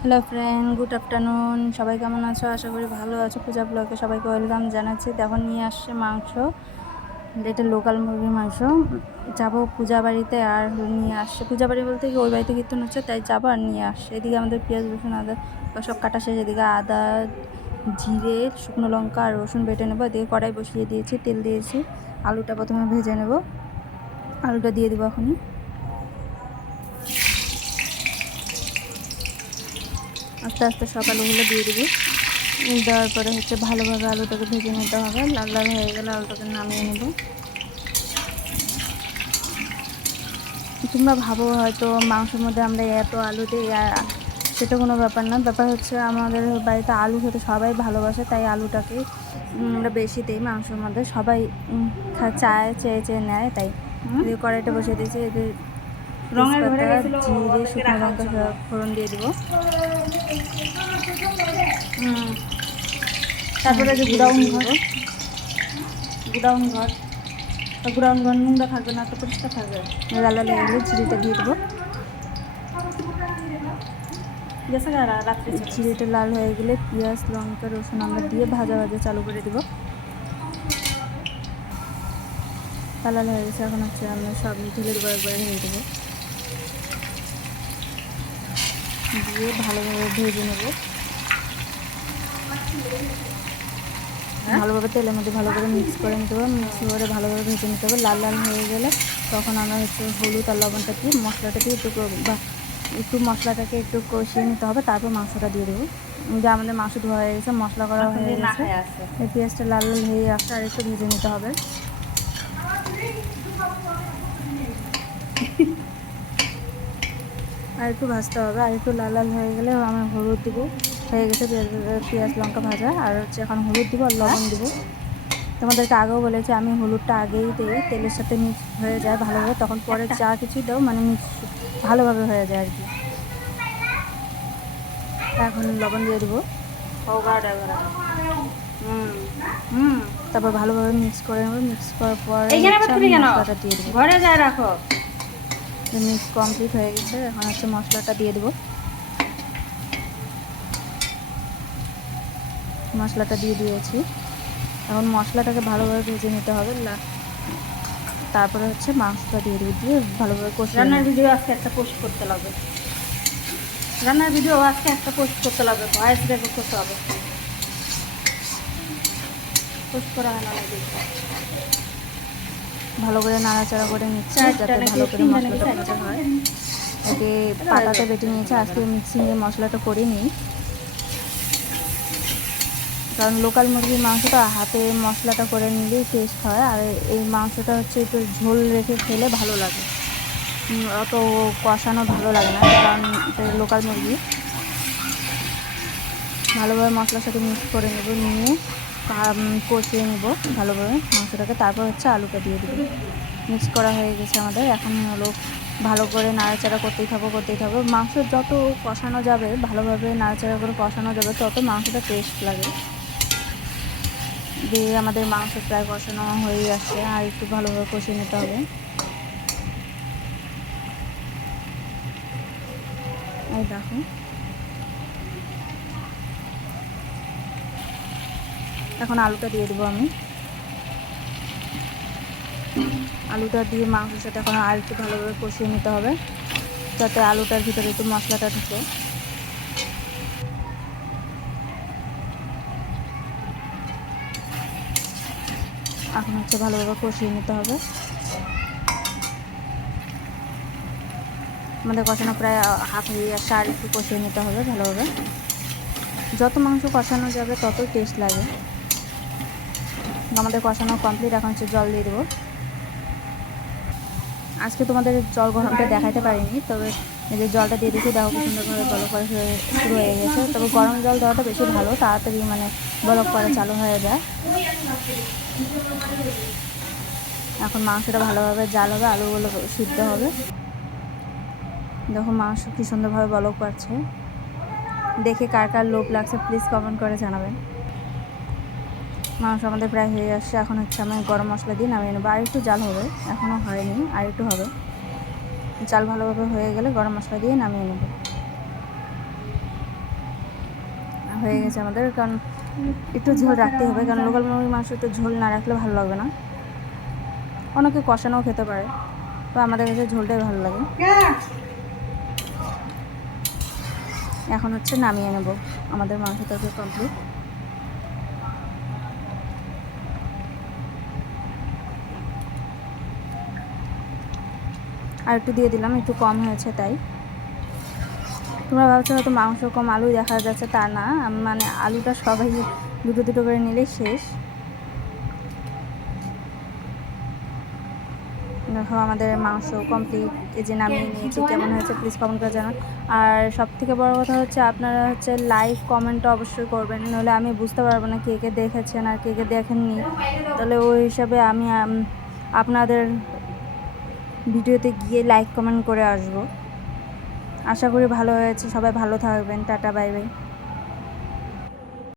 Hello friend, good afternoon. সবাই কেমন আছো? আশা করি ভালো আছো। পূজা ব্লগে সবাইকে ওয়েলকাম জানাচ্ছি। এখন নিয়ে আসছে মাংস, এটা লোকাল মুরগির মাংস। যাবো পূজা বাড়িতে, আর নিয়ে আসছে পূজা বাড়ি বলতে কি ওই বাড়িতে কীর্তন হচ্ছে, তাই যাবো আর নিয়ে আসছে। এদিকে আমাদের পেঁয়াজ রসুন আদা সব কাটা শেষ। এদিকে আদা, জিরে, শুকনো লঙ্কা আর রসুন বেটে নেবো। এদিকে কড়াই বসিয়ে দিয়েছি, তেল দিয়েছি। আলুটা প্রথমে ভেজে নেব। আলুটা দিয়ে দেবো এখনই। আস্তে আস্তে সব আলুগুলো দিয়ে দেবো। দেওয়ার পরে ভালোভাবে আলুটাকে ভেজে নিতে হবে। লাল লাল হয়ে গেলে আলুটাকে নামিয়ে নেব। তোমরা ভাবো হয়তো মাংসের মধ্যে আমরা এত আলু দিই, সেটা কোনো ব্যাপার না। ব্যাপার হচ্ছে আমাদের বাড়িতে আলু খেতে সবাই ভালোবাসে, তাই আলুটাকে আমরা বেশি দিই মাংসের মধ্যে। সবাই চায়, চেয়ে চেয়ে নেয়, তাই কড়াইটা বসিয়ে দিয়েছি। এদের তেজপাতা, জিরে, শুকনো লঙ্কা সব ফোড়ন দিয়ে দেবো। তারপরে যে গুডাউন ঘর নোংরা থাকবে না, তো পরিষ্কার থাকবে। লাল লাল হয়ে গেলে জিরেটা দিয়ে দেবো। জিরেটা লাল হয়ে গেলে পেঁয়াজ, লঙ্কা, রসুন আমরা দিয়ে ভাজা ভাজা চালু করে দেবো। লাল হয়ে গেছে। এখন আমরা সব ঢেলে দেবো, একবারে ঢেলে দেবো, দিয়ে ভালোভাবে ভেজে নেব। ভালোভাবে তেলের মধ্যে ভালো করে মিক্স করে নিতে হবে। মিক্স করে ভালোভাবে ভেজে নিতে হবে। লাল লাল হয়ে গেলে তখন আমরা হলুদ আর লবণটা দিয়ে মশলাটা দিয়ে একটু মশলাটাকে একটু কষিয়ে নিতে হবে। তারপর মাংসটা দিয়ে দেবো। যে আমাদের মাংস ধোয়া হয়ে গেছে, মশলা করা হয়ে গেছে। এই পেঁয়াজটা লাল লাল হয়ে আসছে, আর একটু ভেজে নিতে হবে। আর একটু ভাজতে হবে। আর একটু লাল লাল হয়ে গেলে আমরা হলুদ দেবো। হয়ে গেছে পেঁয়াজ লঙ্কা ভাজা। আর এখন হলুদ দেবো আর লবণ দেবো। তোমাদেরকে আগেও বলেছি আমি হলুদটা আগেই দিই, তেলের সাথে মিক্স হয়ে যায় ভালোভাবে, তখন পরে যা কিছু দাও মিক্স ভালোভাবে হয়ে যায় আর কি। এখন লবণ দিয়ে দেবো। তারপর ভালোভাবে মিক্স করে নেবো। মিক্স করার পর মশলাটা দিয়ে দেবো। ঘরে যায় রাখো। মিক্স কমপ্লিট হয়ে গেছে। এখন মশলাটা দিয়ে দেবো। মশলাটা দিয়ে দিয়েছি। এখন মশলাটাকে ভালোভাবে ভেজে নিতে হবে। তারপরে মাংসটা দিয়ে দেবো, দিয়ে ভালোভাবে কষিয়ে। রান্নার ভিডিও আজকে একটা পোস্ট করতে লাগবে। ভয়েস রেকর্ড করতে হবে। পোস্ট করা হয় না অনেকদিন। ভালো করে নাড়াচাড়া করে নিচ্ছে, যাতে ভালো করে মশলাটা ভাজা হয়। এতে পাটাতে বেটে নিয়েছে। আজকে মিক্সিংয়ে মশলাটা করে নিই, কারণ লোকাল মুরগির মাংসটা হাতে মশলাটা করে নিলেই টেস্ট হয়। আর এই মাংসটা একটু ঝোল রেখে খেলে ভালো লাগে, অত কষানো ভালো লাগে না, কারণ লোকাল মুরগি। ভালোভাবে মশলার সাথে মিক্স করে নেব, নিয়ে কষিয়ে নেব ভালোভাবে মাংসটাকে। তারপর আলুটা দিয়ে দেবো। মিক্স করা হয়ে গেছে আমাদের। এখন ভালো করে নাড়াচাড়া করতেই থাকবো। মাংস যত কষানো যাবে, ভালোভাবে নাড়াচাড়া করে কষানো যাবে, তত মাংসটা টেস্ট লাগে। দিয়ে আমাদের মাংস প্রায় কষানো হয়ে আসছে, আর একটু ভালোভাবে কষিয়ে নিতে হবে। এই দেখো, এখন আলুটা দিয়ে দেবো আমি। আলুটা দিয়ে মাংসের সাথে এখন আর একটু ভালোভাবে কষিয়ে নিতে হবে, যাতে আলুটার ভিতরে একটু মশলাটা ঢুকে। এখন ভালোভাবে কষিয়ে নিতে হবে। আমাদের কষানো প্রায় হাফ হয়ে আসছে, আর একটু কষিয়ে নিতে হবে ভালোভাবে। যত মাংস কষানো যাবে তত টেস্ট লাগে। আমাদের কষানো কমপ্লিট। এখন জল দিয়ে দেবো। আজকে তোমাদের জল গরমটা দেখাতে পারিনি, তবে এই যে জলটা দিয়ে দিয়েছি, দেখো কি সুন্দরভাবে বলক করা শুরু হয়ে গেছে। তবে গরম জল দেওয়াটা বেশি ভালো, তাড়াতাড়ি বলক করা চালু হয়ে যায়। এখন মাংসটা ভালোভাবে জাল হবে, আলুগুলো সিদ্ধ হবে। দেখো মাংস কি সুন্দরভাবে বলক পাচ্ছে। দেখে কার কার লোভ লাগছে প্লিজ কমেন্ট করে জানাবেন। মাংস আমাদের প্রায় হয়ে আসছে। এখন আমি গরম মশলা দিয়ে নামিয়ে নেবো। আর একটু জাল হবে, এখনও হয়নি, আর একটু হবে। জাল ভালোভাবে হয়ে গেলে গরম মশলা দিয়ে নামিয়ে নেব। হয়ে গেছে আমাদের, কারণ একটু ঝোল রাখতেই হবে, কারণ লোকাল মুরগির মাংস তো ঝোল না রাখলে ভালো লাগবে না। অনেকে কষানোও খেতে পারে, তো আমাদের কাছে ঝোলটাই ভালো লাগে। এখন হচ্ছে নামিয়ে নেব, আমাদের মাংস তরকারি কমপ্লিট। আর একটু দিয়ে দিলাম, একটু কম হয়েছে তাই। তোমরা ভাবছো হয়তো মাংস কম আলু দেখা যাচ্ছে, তা না, মানে আলুটা সবাই দুটো দুটো করে নিলেই শেষ। দেখো আমাদের মাংস কমপ্লিট, এই যে নামিয়ে নিয়েছি। কেমন হয়েছে প্লিজ কমেন্ট করে জানান। আর সব থেকে বড় কথা হচ্ছে আপনারা হচ্ছে লাইক কমেন্টটা অবশ্যই করবেন, নাহলে আমি বুঝতে পারবো না কে কে দেখেছেন আর কে কে দেখেননি। তাহলে ওই হিসাবে আমি আপনাদের ভিডিওতে গিয়ে লাইক কমেন্ট করে আসবো। আশা করি ভালো হয়েছে, সবাই ভালো থাকবেন, টাটা বাই বাই।